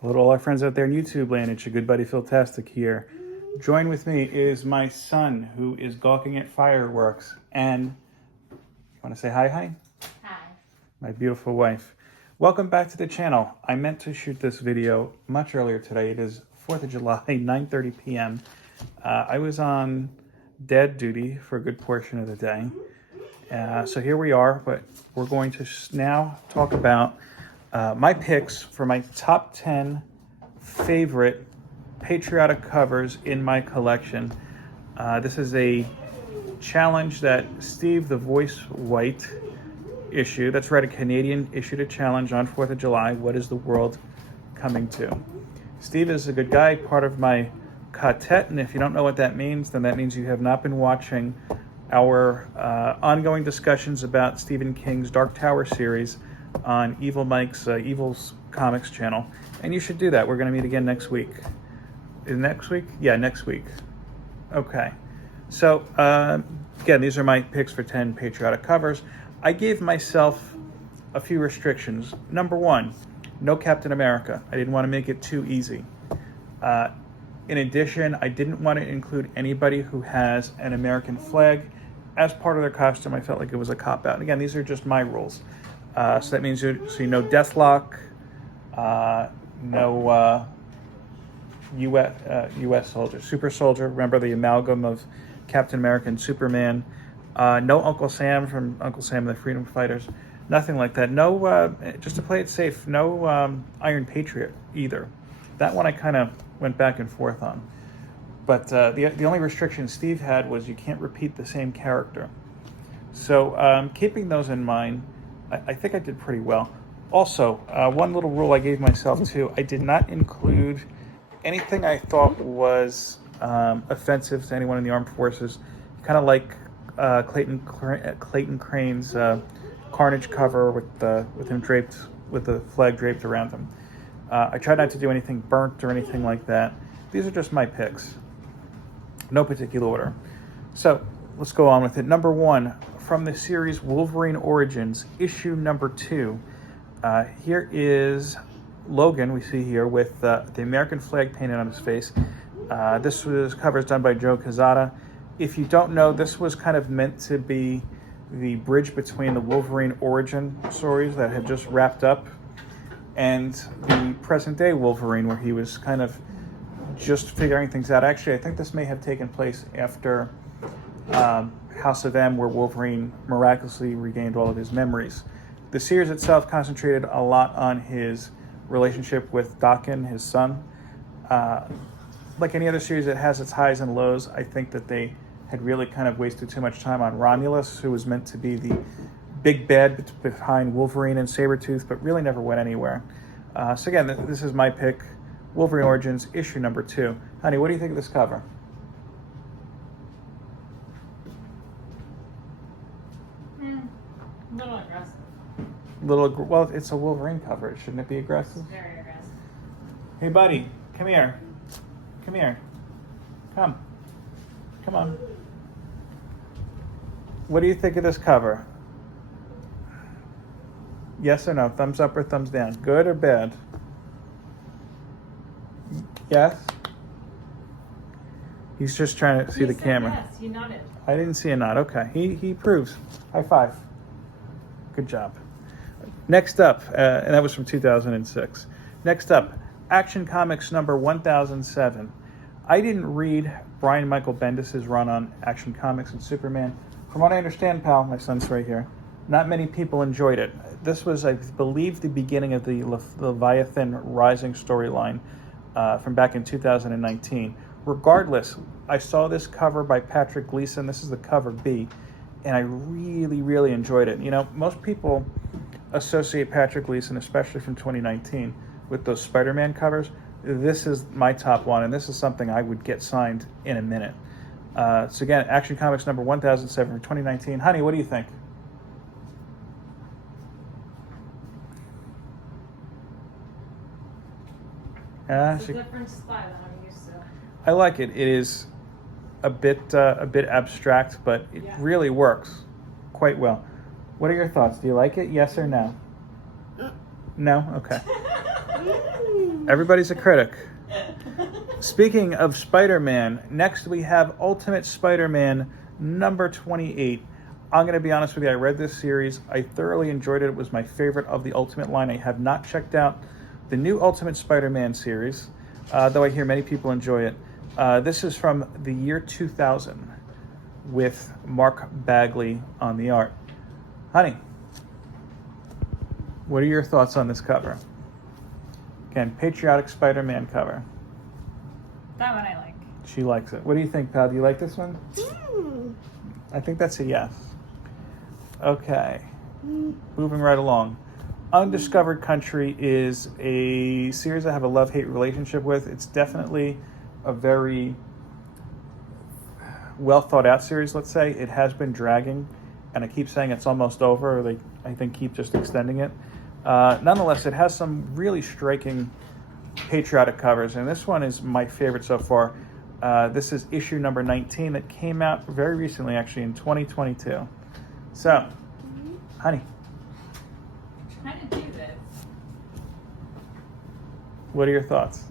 Hello to all our friends out there in YouTube land. It's your good buddy Philtastic here. Join with me is my son, who is gawking at fireworks. And you want to say hi? Hi. My beautiful wife. Welcome back to the channel. I meant to shoot this video much earlier today. It is 4th of July, 9:30 p.m. I was on dad duty for a good portion of the day. So here we are, but we're going to now talk about my picks for my top 10 favorite patriotic covers in my collection. This is a challenge that Steve the Voice White issued. That's right, a Canadian issued a challenge on 4th of July. What is the world coming to? Steve is a good guy, part of my quartet, and if you don't know what that means, then that means you have not been watching our ongoing discussions about Stephen King's Dark Tower series on Evil Mike's Evil's Comics channel, and you should do that. We're going to meet again next week. Is next week? Yeah, next week. Okay. So, again, these are my picks for 10 patriotic covers. I gave myself a few restrictions. Number one, no Captain America. I didn't want to make it too easy. In addition, I didn't want to include anybody who has an American flag as part of their costume. I felt like it was a cop-out. And again, these are just my rules. So that means you know Deathlock, no U.S. Soldier, Super Soldier. Remember the amalgam of Captain America and Superman. No Uncle Sam from Uncle Sam and the Freedom Fighters. Nothing like that. No, just to play it safe, no Iron Patriot either. That one I kind of went back and forth on. But the only restriction Steve had was you can't repeat the same character. So keeping those in mind, I think I did pretty well. Also, one little rule I gave myself too, I did not include anything I thought was offensive to anyone in the armed forces. Kind of like Clayton Crane's Carnage cover with him draped, with the flag draped around him. I tried not to do anything burnt or anything like that. These are just my picks. No particular order. So let's go on with it. Number one, from the series Wolverine Origins, issue number 2. Here is Logan, we see here, with the American flag painted on his face. This was covers done by Joe Quesada. If you don't know, this was kind of meant to be the bridge between the Wolverine origin stories that had just wrapped up and the present-day Wolverine, where he was kind of just figuring things out. Actually, I think this may have taken place after House of M, where Wolverine miraculously regained all of his memories. The series itself concentrated a lot on his relationship with Daken, his son. Like any other series that has its highs and lows, I think that they had really kind of wasted too much time on Romulus, who was meant to be the big bad behind Wolverine and Sabretooth, but really never went anywhere. So again, this is my pick, Wolverine Origins, issue number 2. Honey, what do you think of this cover? A little aggressive. Well, it's a Wolverine cover. Shouldn't it be aggressive? It's very aggressive. Hey, buddy, come here. Come here. Come on. What do you think of this cover? Yes or no? Thumbs up or thumbs down? Good or bad? Yes? He's just trying to see the camera. Yes, he nodded. I didn't see a nod. Okay. He approves. High five. Good job. Next up, and that was from 2006. Next up, Action Comics number 1007. I didn't read Brian Michael Bendis' run on Action Comics and Superman. From what I understand, pal, my son's right here, not many people enjoyed it. This was, I believe, the beginning of the Leviathan Rising storyline from back in 2019. Regardless, I saw this cover by Patrick Gleason. This is the cover B, and I really, really enjoyed it. You know, most people associate Patrick Gleason, especially from 2019, with those SpiderMan covers. This is my top one, and this is something I would get signed in a minute. So again, Action Comics number 1007 for 2019. Honey, what do you think? It's a different style than I'm used to. I like it. It is a bit abstract, but it really works quite well. What are your thoughts? Do you like it? Yes or no? No? Okay. Everybody's a critic. Speaking of Spider-Man, next we have Ultimate Spider-Man number 28. I'm going to be honest with you, I read this series. I thoroughly enjoyed it. It was my favorite of the Ultimate line. I have not checked out the new Ultimate Spider-Man series, though I hear many people enjoy it. This is from the year 2000 with Mark Bagley on the art. Honey, what are your thoughts on this cover? Again, Patriotic Spider-Man cover. That one I like. She likes it. What do you think, pal? Do you like this one? I think that's a yes. Okay. Moving right along. Undiscovered Country is a series I have a love-hate relationship with. It's definitely a very well thought out series, let's say. It has been dragging, and I keep saying it's almost over. They, I think, keep just extending it. Nonetheless, it has some really striking patriotic covers, and this one is my favorite so far. This is issue number 19 that came out very recently, actually, in 2022. So, honey, I'm trying to do this. what are your thoughts?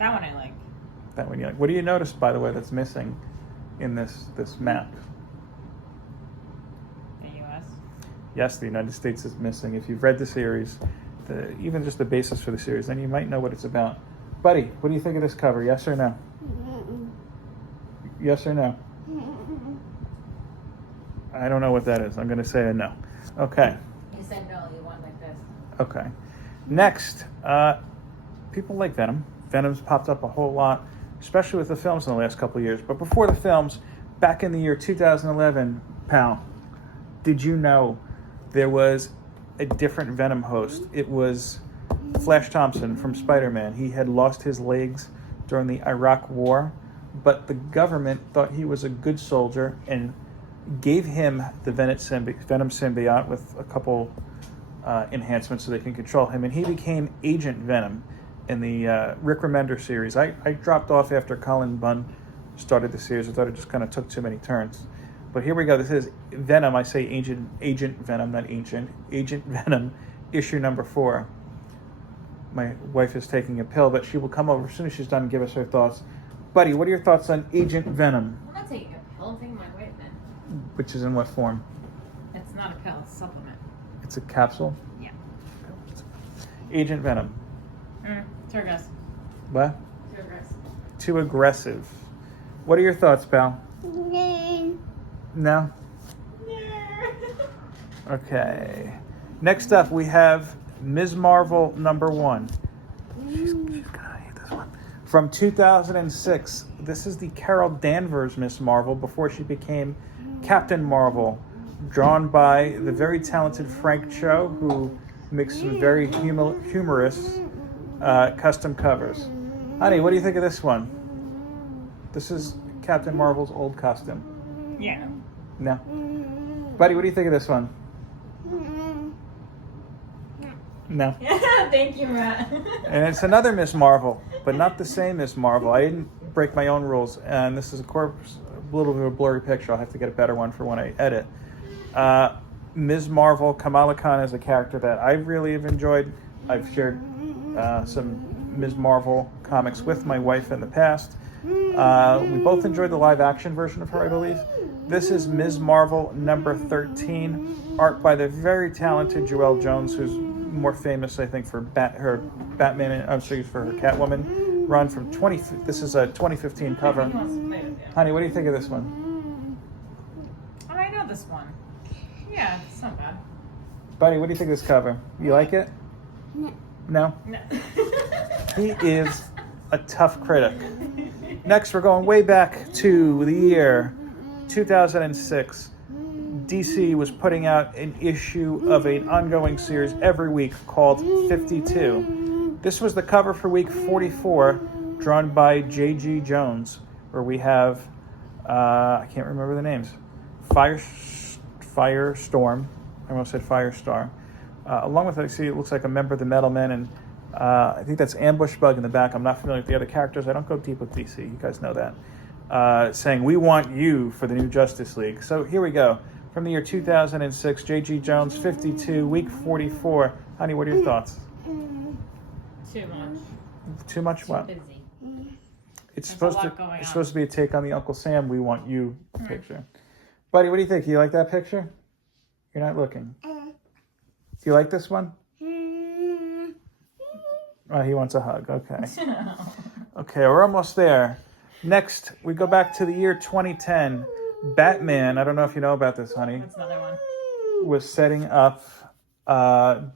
That one I like. That one you like. What do you notice, by the way, that's missing in this map? The U.S. Yes, the United States is missing. If you've read the series, even just the basis for the series, then you might know what it's about. Buddy, what do you think of this cover? Yes or no? Yes or no? I don't know what that is. I'm going to say a no. Okay. You said no, you want like this. Okay. Next, people like Venom. Venom's popped up a whole lot, especially with the films in the last couple of years. But before the films, back in the year 2011, pal, did you know there was a different Venom host? It was Flash Thompson from SpiderMan. He had lost his legs during the Iraq War, but the government thought he was a good soldier and gave him the Venom symbiote with a couple enhancements so they can control him, and he became Agent Venom in the Rick Remender series. I dropped off after Colin Bunn started the series. I thought it just kind of took too many turns. But here we go. This is Venom. I say Agent Venom, not Ancient. Agent Venom, issue number 4. My wife is taking a pill, but she will come over as soon as she's done and give us her thoughts. Buddy, what are your thoughts on Agent Venom? I'm not taking a pill, I'm taking my vitamin. Which is in what form? It's not a pill, it's a supplement. It's a capsule? Yeah. Agent Venom. Too aggressive. What? Too aggressive. Too aggressive. What are your thoughts, pal? No? Okay. Next up, we have Ms. Marvel number 1. She's gonna hate this one. From 2006. This is the Carol Danvers Ms. Marvel before she became Captain Marvel, drawn by the very talented Frank Cho, who makes some very humorous custom covers. Honey, what do you think of this one? This is Captain Marvel's old costume. Yeah. No. Buddy, what do you think of this one? No. Thank you, Matt. And it's another Miss Marvel, but not the same Miss Marvel. I didn't break my own rules, and this is a little bit of a blurry picture. I'll have to get a better one for when I edit. Ms. Marvel, Kamala Khan is a character that I really have enjoyed. I've shared some Ms. Marvel comics with my wife in the past. We both enjoyed the live-action version of her, I believe. This is Ms. Marvel number 13, art by the very talented Joelle Jones, who's more famous, I think, for her Batman. I'm sorry, for her Catwoman run from 20. This is a 2015 cover. Honey, what do you think of this one? Oh, I know this one. Yeah, it's not bad. Buddy, what do you think of this cover? You like it? No? No. He is a tough critic. Next, we're going way back to the year 2006. DC was putting out an issue of an ongoing series every week called 52. This was the cover for week 44, drawn by J.G. Jones, where we have, I can't remember the names, Firestorm, I almost said Firestar. Along with it, I see it looks like a member of the Metal Men, and I think that's Ambush Bug in the back. I'm not familiar with the other characters. I don't go deep with DC. You guys know that. Saying, we want you for the new Justice League. So here we go. From the year 2006, J.G. Jones, 52, week 44. Honey, what are your thoughts? Too much. Too much what? Busy. It's There's a supposed lot to. going It's on. supposed to be a take on the Uncle Sam. We want you picture. Buddy, what do you think? You like that picture? You're not looking. Do you like this one? Oh, he wants a hug. Okay. Okay, we're almost there. Next, we go back to the year 2010. Batman, I don't know if you know about this, honey, That's another one. was setting up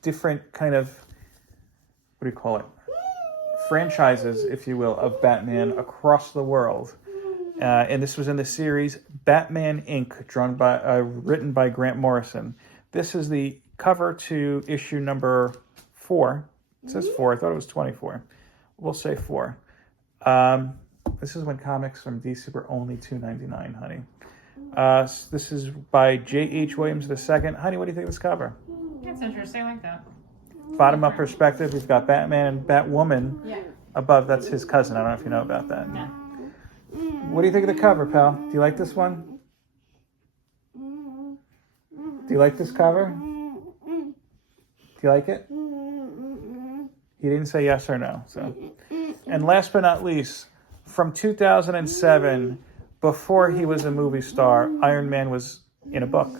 different kind of, what do you call it? Franchises, if you will, of Batman across the world. And this was in the series Batman Inc., written by Grant Morrison. This is the cover to issue number 4. It says 4. I thought it was 24. We'll say 4. This is when comics from DC were only $2.99, honey. This is by J.H. Williams II. Honey, what do you think of this cover? That's interesting. I like that. Bottom up perspective, we've got Batman and Batwoman. Yeah. Above, that's his cousin. I don't know if you know about that. Yeah. What do you think of the cover, pal? Do you like this one? Do you like this cover? Do you like it? He didn't say yes or no. So, and last but not least, from 2007, before he was a movie star, Iron Man was in a book,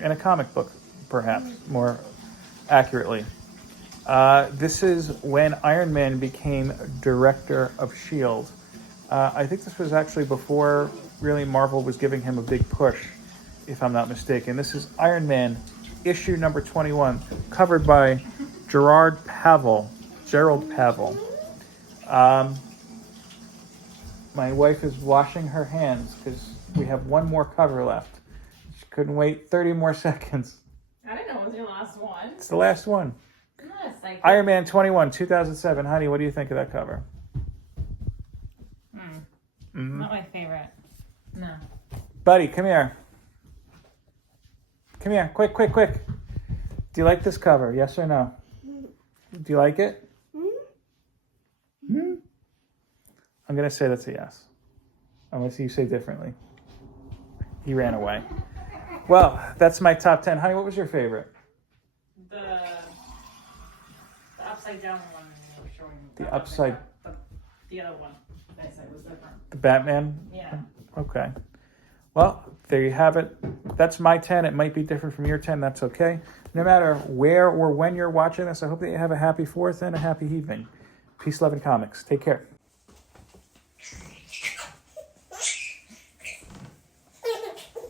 in a comic book, perhaps more accurately. This is when Iron Man became director of S.H.I.E.L.D. I think this was actually before really Marvel was giving him a big push, if I'm not mistaken. This is Iron Man, issue number 21, covered by Gerald Pavel. My wife is washing her hands because we have one more cover left. She couldn't wait 30 more seconds. I didn't know it was your last one. It's the last one. Yes, I Iron Man 21, 2007. Honey, what do you think of that cover? Not my favorite. No. Buddy, come here. Come here. Quick, quick, quick. Do you like this cover? Yes or no? Do you like it? I'm going to say that's a yes. Unless you say differently. He ran away. Well, that's my top 10. Honey, what was your favorite? The upside down one you were showing. The Not upside- the other one. I said was different. The Batman? Yeah. Okay. Well, there you have it. That's my 10. It might be different from your 10. That's okay. No matter where or when you're watching this, I hope that you have a happy 4th and a happy evening. Peace, love, and comics. Take care.